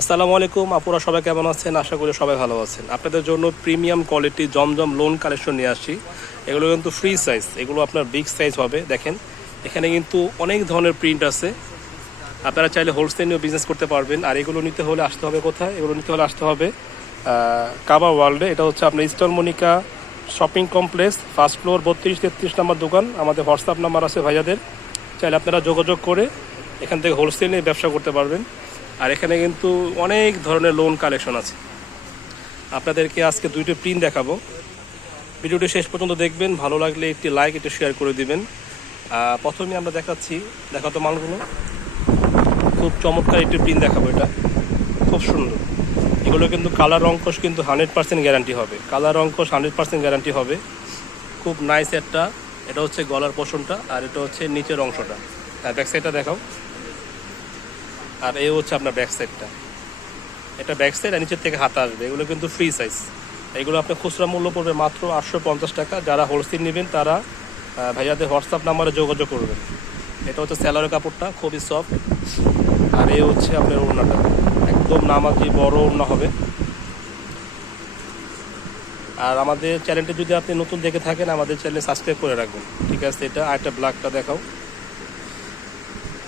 আসসালামু আলাইকুম আপুরা, সবাই কেমন আছেন? আশা করি সবাই ভালো আছেন। আপনাদের জন্য প্রিমিয়াম কোয়ালিটি জমজম লোন কালেকশন নিয়ে আসছি। এগুলো কিন্তু ফ্রি সাইজ, এগুলো আপনার বিগ সাইজ হবে। দেখেন এখানে কিন্তু অনেক ধরনের প্রিন্ট আছে। আপনারা চাইলে হোলসেল নিয়েও বিজনেস করতে পারবেন। আর এগুলো নিতে হলে আসতে হবে কোথায়? এগুলো নিতে হলে আসতে হবে কাবা ওয়ার্ল্ডে। এটা হচ্ছে আপনার eastern Monica shopping complex, first floor 32-33 number দোকান। আমাদের হোয়াটসঅ্যাপ নাম্বার আছে ভাইয়াদের, চাইলে আপনারা যোগাযোগ করে এখান থেকে হোলসেল নিয়ে ব্যবসা করতে পারবেন। আর এখানে কিন্তু অনেক ধরনের লোন কালেকশন আছে। আপনাদেরকে আজকে দুইটি প্রিন্ট দেখাবো। ভিডিওটি শেষ পর্যন্ত দেখবেন, ভালো লাগলে একটি লাইক, একটু শেয়ার করে দিবেন। প্রথমে আমরা দেখাতো মালগুলো। খুব চমৎকার একটি প্রিন্ট দেখাবো, এটা খুব সুন্দর। এগুলো কিন্তু কালার অঙ্কশ কিন্তু 100% গ্যারান্টি হবে। কালার অঙ্কশ 100% গ্যারান্টি হবে। খুব নাইস একটা। এটা হচ্ছে গলার পোর্শনটা, আর এটা হচ্ছে নিচের অংশটা। ব্যাক সাইডটা দেখাও। আর এই হচ্ছে আপনার ব্যাক সাইডটা, এটা ব্যাক সাইড, আর নিচের থেকে হাতা আসবে। এগুলো কিন্তু ফ্রি সাইজ। এগুলো আপনার খুচরা মূল্য পড়বে মাত্র 850 টাকা। যারা হোলসেল নেবেন তারা ভাইয়াদের হোয়াটসঅ্যাপ নাম্বারে যোগাযোগ করবেন। এটা হচ্ছে স্যালোয়ারের কাপড়টা, খুবই সফট। আর এই হচ্ছে আপনার ওড়নাটা, একদম নামাজি বড় ওড়না হবে। আর আমাদের চ্যানেলটি যদি আপনি নতুন দেখে থাকেন, আমাদের চ্যানেল সাবস্ক্রাইব করে রাখবেন, ঠিক আছে? এটা আর একটা ব্ল্যাকটা দেখাও।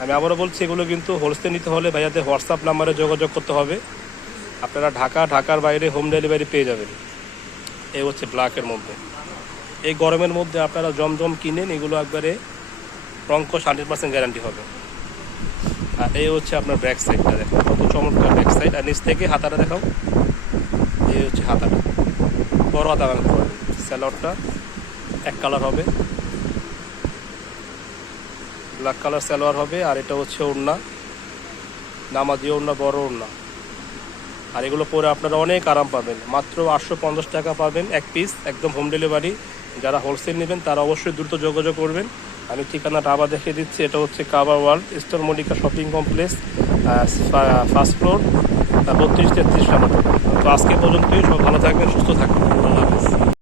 আমি আবারও বলছি, এগুলো কিন্তু হোলসেল নিতে হলে ভাইয়াদের হোয়াটসঅ্যাপ নাম্বারে যোগাযোগ করতে হবে। আপনারা ঢাকার বাইরে হোম ডেলিভারি পেয়ে যাবেন। এই হচ্ছে ব্ল্যাকের মধ্যে। এই গরমের মধ্যে আপনারা জমজম কিনেন, এগুলো একবারে রঙ্কশ 100% গ্যারান্টি হবে। আর এই হচ্ছে আপনার ব্যাক সাইডটা, দেখো কত চমৎকার ব্যাক সাইড। আর নিচ থেকে হাতাটা দেখাও। এই হচ্ছে হাতাটা, বড় হাতা বানাতে পারবেন। স্যালোয়ারটা এক কালার হবে, ব্ল্যাক কালার স্যালোয়ার হবে। আর এটা হচ্ছে ওড়না, নামাজি ওড়না, বড় ওড়না। আর এগুলো পরে আপনারা অনেক আরাম পাবেন। মাত্র 850 টাকা পাবেন এক পিস, একদম হোম ডেলিভারি। যারা হোলসেল নেবেন তারা অবশ্যই দ্রুত যোগাযোগ করবেন। আমি ঠিকানাটা আবার দেখিয়ে দিচ্ছি। এটা হচ্ছে কাবা world eastern Monica shopping complex, first floor 32-33 number. তো আজকে পর্যন্তই, সব ভালো থাকবেন, সুস্থ থাকবেন। আল্লাহ হাফেজ।